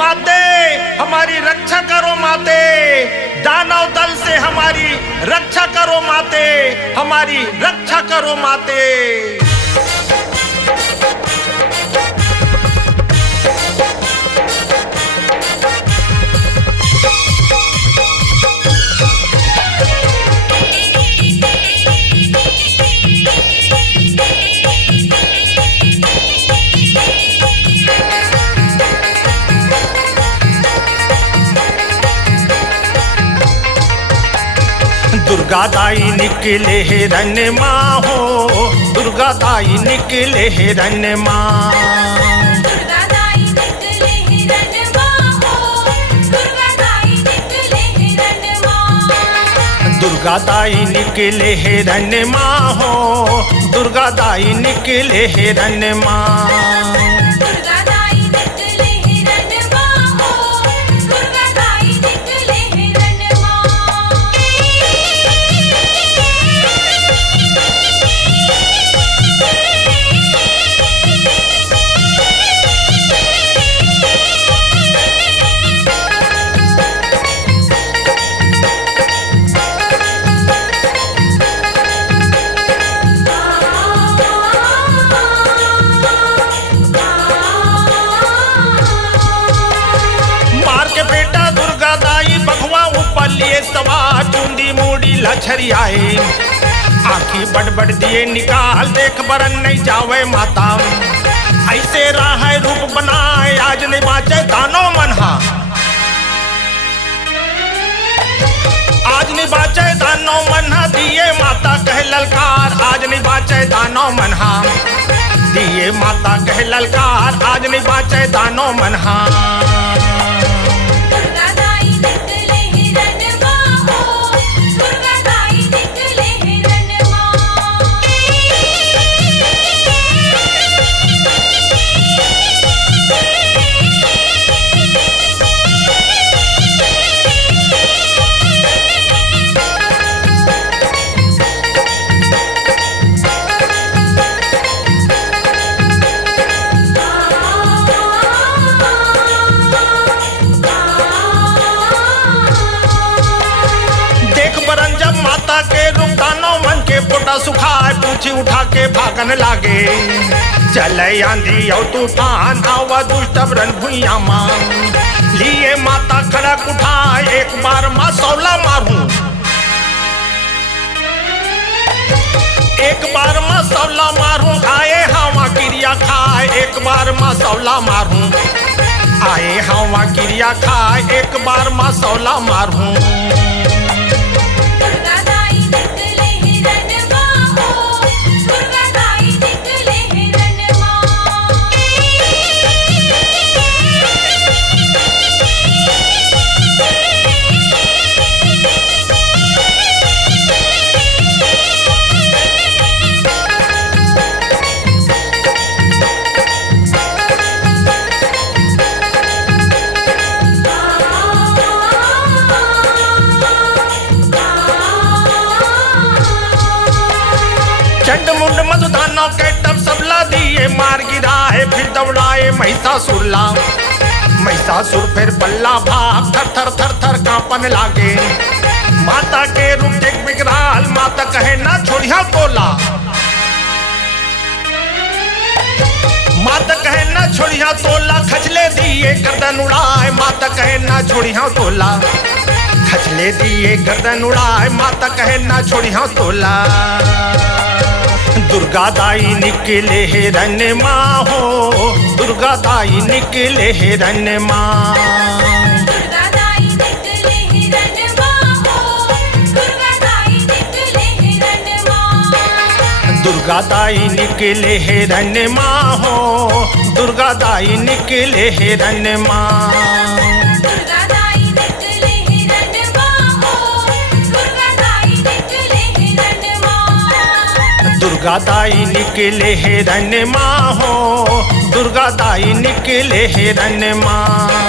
माते हमारी रक्षा करो माते, दानव दल से हमारी रक्षा करो माते, हमारी रक्षा करो माते। दुर्गा दाई निकले है रन माँ हो, दुर्गा दाई निकले है रन माँ, दुर्गा दाई निकले है रन माँ हो, दुर्गा दाई निकले है रन माँ, दुर्गा दाई निकले है रन माँ हो, दुर्गा दाई निकले है रन माँ। दुर्गा दाई निकले है रन माँ हो, दुर्गा दाई निकले है रन माँ। सवार चुंदी मूड़ी लछरी आए, आखी बड़ दिए निकाल देख बरन नहीं जावे माता, ऐसे राह रूप बनाए आज नहीं बाचे दानो मनहा, आज नहीं बाचे दानो मनहा, दिए माता कह ललकार आज नहीं बाचे दानो मनहा, दिए माता कह ललकार आज नहीं बाचे दानो मनहा। पोटा सुखाए पूछी उठा के भागन लागे, चले आंधी और तूफान आवा दुष्ट रन भुइया माँ, लिए माता खड़क उठाए एक बार माँ सौला मारूं, एक बार माँ सौला मारूं, आए हवा क्रिया खाए एक बार माँ सौला मारूं, आए हवा क्रिया खाए एक बार माँ सौला मारूं। चंडमुंड मधुदानों के टप सबला दिए मार गिराए, फिर दौड़ाए महिषासुरला, महिषासुर फिर पल्ला भाग थर थर थर थर कांपन लागे, माता के रूप देख विकराल माता कहे ना छोड़िया तोला, माता कहे ना छोड़िया तोला, खचले दिए गर्दन उड़ाए माता कहे ना छोड़िया तोला, खचले दिए गर्दन उड़ाए माता कहे ना छोड़िया तोला। दुर्गा दाई निकले है रन माँ हो, दुर्गा दाई निकले है रन माँ, दुर्गा दाई निकले है रन माँ हो, दुर्गा दाई निकले है रन माँ, दुर्गा दाई निकले है रन माँ हो, दुर्गा दाई निकले है रन माँ, दुर्गा दाई निकले है रन माँ हो, दुर्गा दाई निकले है रन माँ, दुर्गा दाई निकले है रन माँ हो, दुर्गा दाई निकले है रन माँ।